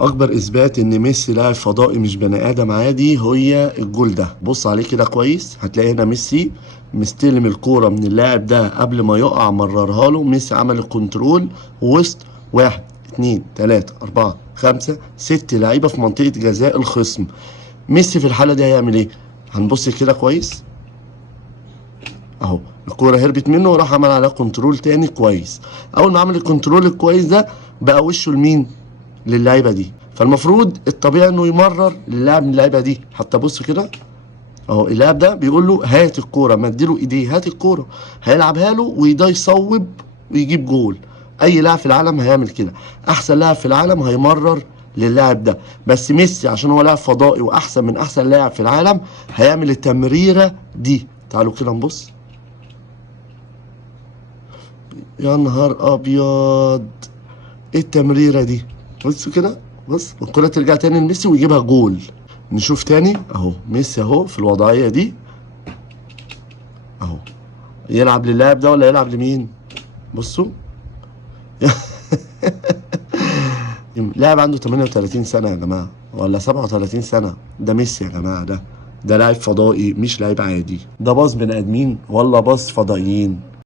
اكبر اثبات ان ميسي لاعب فضائي مش بني ادم عادي هي الجول ده. بص عليه كده كويس، هتلاقي هنا ميسي مستلم الكوره من اللاعب ده قبل ما يقع، مررها له. ميسي عمل الكنترول وسط واحد اتنين تلاته اربعه خمسه ست لعيبه في منطقه جزاء الخصم. ميسي في الحاله دي هيعمل ايه؟ هنبص كده كويس اهو، الكوره هربت منه وراح عمل عليها كنترول تاني كويس. اول ما عمل الكنترول الكويس ده بقى وشه لمين؟ للعيبه دي. فالمفروض الطبيعي انه يمرر للاعب من اللعيبه دي. حتى بص كده اهو، اللاعب ده بيقول له هات الكوره، مديله ايديه هات الكوره، هيلعبها له وده يصوب ويجيب جول. اي لاعب في العالم هيعمل كده، احسن لاعب في العالم هيمرر للاعب ده. بس ميسي عشان هو لاعب فضائي واحسن من احسن لاعب في العالم هيعمل التمريره دي. تعالوا كده نبص. يا نهار ابيض، ايه التمريره دي؟ بص كده، بص الكرة ترجع تاني لميسي ويجيبها جول. نشوف تاني اهو، ميسي اهو في الوضعية دي اهو، يلعب للاعب ده ولا يلعب لمين؟ بصوا لاعب عنده 38 سنة يا جماعة ولا 37 سنة، ده ميسي يا جماعة. ده لاعب فضائي مش لاعب عادي. ده باص بني ادمين ولا باص فضائيين؟